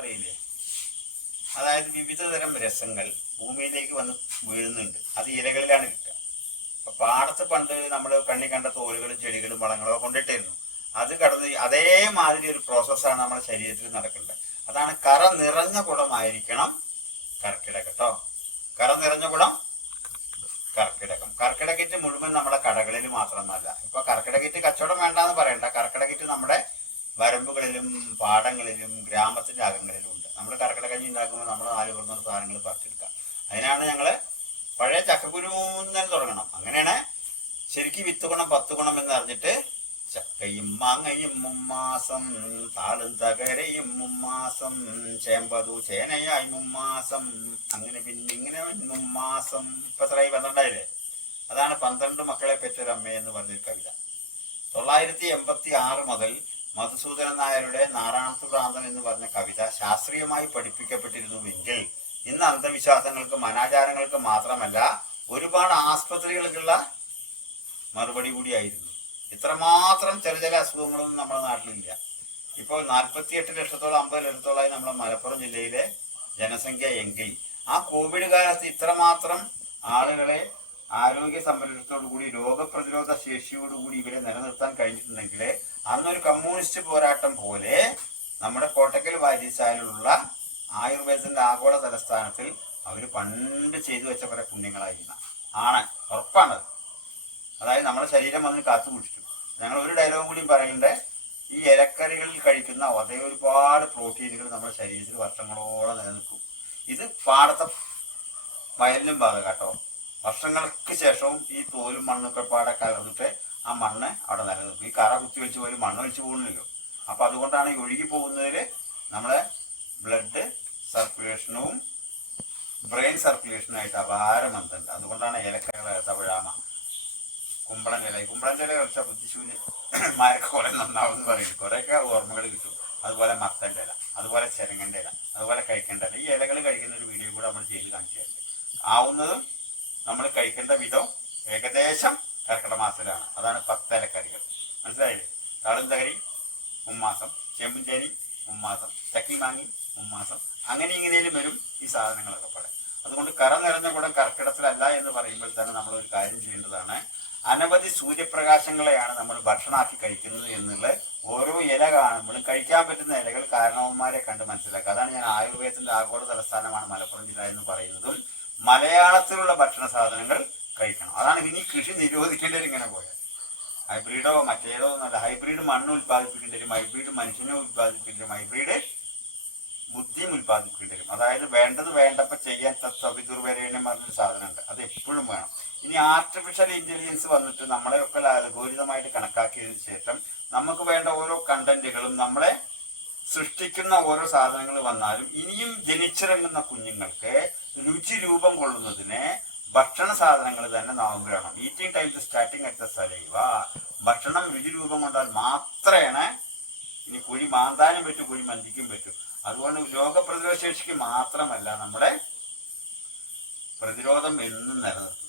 പറയില്ലേ, അതായത് വിവിധ തരം രസങ്ങൾ ഭൂമിയിലേക്ക് വന്ന് വീഴുന്നുണ്ട്. അത് ഇലകളിലാണ് കിട്ടുക. അപ്പൊ പാടത്ത് പണ്ട് നമ്മൾ കണ്ണി കണ്ട തോലുകളും ചെടികളും വളങ്ങളോ കൊണ്ടിട്ടായിരുന്നു. അത് കടന്ന് അതേമാതിരി ഒരു പ്രോസസ്സാണ് നമ്മുടെ ശരീരത്തിൽ നടക്കേണ്ടത്. അതാണ് കറ നിറഞ്ഞ കുടമായിരിക്കണം കർക്കിടകം കേട്ടോ. കറ നിറഞ്ഞ കുടം കർക്കിടകം. കർക്കിടകിറ്റ് മുഴുവൻ നമ്മുടെ കടകളിൽ മാത്രമല്ല. ഇപ്പൊ കർക്കിടകിറ്റ് കച്ചവടം വേണ്ടാന്ന് പറയണ്ട. കർക്കിടകിറ്റ് നമ്മുടെ വരമ്പുകളിലും പാടങ്ങളിലും ഗ്രാമത്തിന്റെ അകങ്ങളിലും ഉണ്ട്. നമ്മൾ കർക്കിടകഞ്ഞി ഉണ്ടാക്കുമ്പോൾ നമ്മൾ 4 പുറന്ന സാധനങ്ങൾ പറിച്ചെടുക്കാം. അതിനാണ് ഞങ്ങള് പഴയ ചക്കക്കുരുന്ന് തുടങ്ങണം. അങ്ങനെയാണ് ശരിക്കും വിത്ത് ഗുണം 10 ഗുണം എന്ന് അറിഞ്ഞിട്ട് ചക്കയും മാങ്ങയും മുമ്മാസം, താളും തകരയും മുമ്മാസം, ചേമ്പതു ചേനയായി മുമ്മാസം, അങ്ങനെ പിന്നെ ഇങ്ങനെ മുമ്മാസം. ഇപ്പൊ എത്രയായി? 12 അതാണ് 12 മക്കളെ പെറ്റൊരമ്മ എന്ന് പറഞ്ഞൊരു കവിത. 986 മുതൽ മധുസൂദനൻ നായരുടെ നാരായണത്തു ഭ്രാന്തൻ എന്ന് പറഞ്ഞ കവിത ശാസ്ത്രീയമായി പഠിപ്പിക്കപ്പെട്ടിരുന്നുവെങ്കിൽ ഇന്ന് അന്ധവിശ്വാസങ്ങൾക്കും അനാചാരങ്ങൾക്കും മാത്രമല്ല ഒരുപാട് ആസ്പത്രികൾക്കുള്ള മറുപടി കൂടിയായിരുന്നു. ഇത്രമാത്രം ചില അസുഖങ്ങളൊന്നും നമ്മുടെ നാട്ടിലില്ല. ഇപ്പോൾ 48 ലക്ഷത്തോളം 50 ലക്ഷത്തോളമായി നമ്മുടെ മലപ്പുറം ജില്ലയിലെ ജനസംഖ്യ എങ്കിൽ ആ കോവിഡ് കാലത്ത് ഇത്രമാത്രം ആളുകളെ ആരോഗ്യ സംരക്ഷണത്തോടു കൂടി രോഗപ്രതിരോധ ശേഷിയോടുകൂടി ഇവരെ നിലനിർത്താൻ കഴിഞ്ഞിട്ടുണ്ടെങ്കിൽ അന്നൊരു കമ്മ്യൂണിസ്റ്റ് പോരാട്ടം പോലെ നമ്മുടെ കോട്ടക്കൽ വാര്യശാലയിലുള്ള ആയുർവേദത്തിന്റെ ആഗോള തലസ്ഥാനത്തിൽ അവർ പണ്ട് ചെയ്തു വെച്ച കുറെ പുണ്യങ്ങളായിരുന്ന ആണ്. ഉറപ്പാണത്. അതായത് നമ്മുടെ ശരീരം വന്ന് കാത്തു സൂക്ഷിച്ചു. ഞങ്ങൾ ഒരു ഡയലോഗും കൂടിയും പറയണ്ടേ, ഈ ഇലക്കറികളിൽ കഴിക്കുന്ന അതേ ഒരുപാട് പ്രോട്ടീനുകൾ നമ്മുടെ ശരീരത്തിൽ വർഷങ്ങളോളം നിലനിൽക്കും. ഇത് പാടത്തെ വയലിലും ബാധകം കേട്ടോ. വർഷങ്ങൾക്ക് ശേഷവും ഈ തോലും മണ്ണൊക്കെ പാടെ കലർന്നിട്ട് ആ മണ്ണ് അവിടെ നിലനിൽക്കും. ഈ കറ കുത്തി വെച്ച് പോലും മണ്ണ് ഒഴിച്ചു പോകുന്നില്ലല്ലോ. അപ്പൊ അതുകൊണ്ടാണ് ഈ ഒഴുകി പോകുന്നതിൽ നമ്മളെ ബ്ലഡ് സർക്കുലേഷനും ബ്രെയിൻ സർക്കുലേഷനും ആയിട്ട് അപാര ബന്ധമുണ്ട്. അതുകൊണ്ടാണ് ഇലക്കറികൾ തവിഴാമ, കുമ്പളൻ ഇല കഴിച്ചാൽ ബുദ്ധിശൂന്യന്മാരൊക്കെ കുറെ നന്നാവെന്ന് പറയും. കുറെയൊക്കെ ഓർമ്മകൾ കിട്ടും. അതുപോലെ മത്തൻ്റെ ഇല, അതുപോലെ ചെരങ്ങൻ്റെ ഇല, അതുപോലെ കഴിക്കേണ്ട ഇല. ഈ ഇലകൾ കഴിക്കുന്ന ഒരു വീഡിയോ കൂടെ നമ്മൾ ചെയ്ത് കാണിച്ചു തരുന്നത്. ആവുന്നതും നമ്മൾ കഴിക്കേണ്ട വിധം ഏകദേശം കർക്കിടക മാസത്തിലാണ്. അതാണ് 10 ഇലക്കറികൾ. മനസ്സിലായില്ലേ? താളും തകരി മുമ്മാസം, ചേമ്പും ചേരി മുമ്മാസം, ചക്കി മാങ്ങി മുമ്മാസം, അങ്ങനെ ഇങ്ങനെയും വരും ഈ സാധനങ്ങളൊക്കെ പറയാം. അതുകൊണ്ട് കറ നിറഞ്ഞ കുടം കർക്കിടത്തിലല്ല എന്ന് പറയുമ്പോൾ തന്നെ നമ്മൾ ഒരു കാര്യം ചെയ്യേണ്ടതാണ്. അനവധി സൂര്യപ്രകാശങ്ങളെയാണ് നമ്മൾ ഭക്ഷണമാക്കി കഴിക്കുന്നത് എന്നുള്ള ഓരോ ഇല കാണുമ്പോഴും കഴിക്കാൻ പറ്റുന്ന ഇലകൾ കാരണവന്മാരെ കണ്ട് മനസ്സിലാക്കുക. അതാണ് ഞാൻ ആയുർവേദത്തിന്റെ ആഗോള തലസ്ഥാനമാണ് മലപ്പുറം ജില്ല എന്ന് പറയുന്നതും. മലയാളത്തിലുള്ള ഭക്ഷണ സാധനങ്ങൾ കഴിക്കണം. അതാണ് ഇനി കൃഷി നിരോധിക്കേണ്ടത്. ഇങ്ങനെ പോയാൽ ഹൈബ്രിഡോ മറ്റേതോ എന്നല്ല. ഹൈബ്രിഡ് മണ്ണ് ഉത്പാദിപ്പിക്കേണ്ടി വരും, ഹൈബ്രിഡ് മനുഷ്യനെ ഉത്പാദിപ്പിക്കേണ്ടി വരും, ഹൈബ്രിഡ് ബുദ്ധിയും ഉത്പാദിപ്പിക്കേണ്ടി വരും. അതായത് വേണ്ടത് വേണ്ടപ്പോൾ ചെയ്യാൻ വിദുർവരേണ്യം പറഞ്ഞൊരു സാധനമുണ്ട്. അത് എപ്പോഴും വേണം. ഇനി ആർട്ടിഫിഷ്യൽ ഇന്റലിജൻസ് വന്നിട്ട് നമ്മളെയൊക്കെ അൽഗോരിതമായിട്ട് കണക്കാക്കിയതിനു ശേഷം നമുക്ക് വേണ്ട ഓരോ കണ്ടന്റുകളും നമ്മളെ സൃഷ്ടിക്കുന്ന ഓരോ സാധനങ്ങൾ വന്നാലും ഇനിയും ജനിച്ചിറങ്ങുന്ന കുഞ്ഞുങ്ങൾക്ക് രുചി രൂപം കൊള്ളുന്നതിന് ഭക്ഷണ സാധനങ്ങൾ തന്നെ നാം വേണം. Eating time starting at the saliva. ഭക്ഷണം രുചി രൂപം കൊണ്ടാൽ മാത്രമേ ഇനി കുഴി മാന്താനും പറ്റൂ, കുഴി മന്തിക്കും പറ്റൂ. അതുകൊണ്ട് രോഗപ്രതിരോധ ശേഷിക്ക് മാത്രമല്ല നമ്മുടെ പ്രതിരോധം എന്നും നിലനിർത്തുന്നതിന്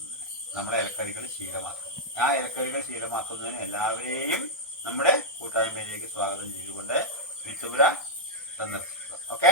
നമ്മുടെ ഇലക്കറികൾ ശീലമാക്കും. ആ ഇലക്കറികൾ ശീലമാക്കുന്നതിന് എല്ലാവരെയും നമ്മുടെ കൂട്ടായ്മയിലേക്ക് സ്വാഗതം ചെയ്തുകൊണ്ട് വിത്തുപുര സന്ദർശിക്കുക. ഓക്കെ.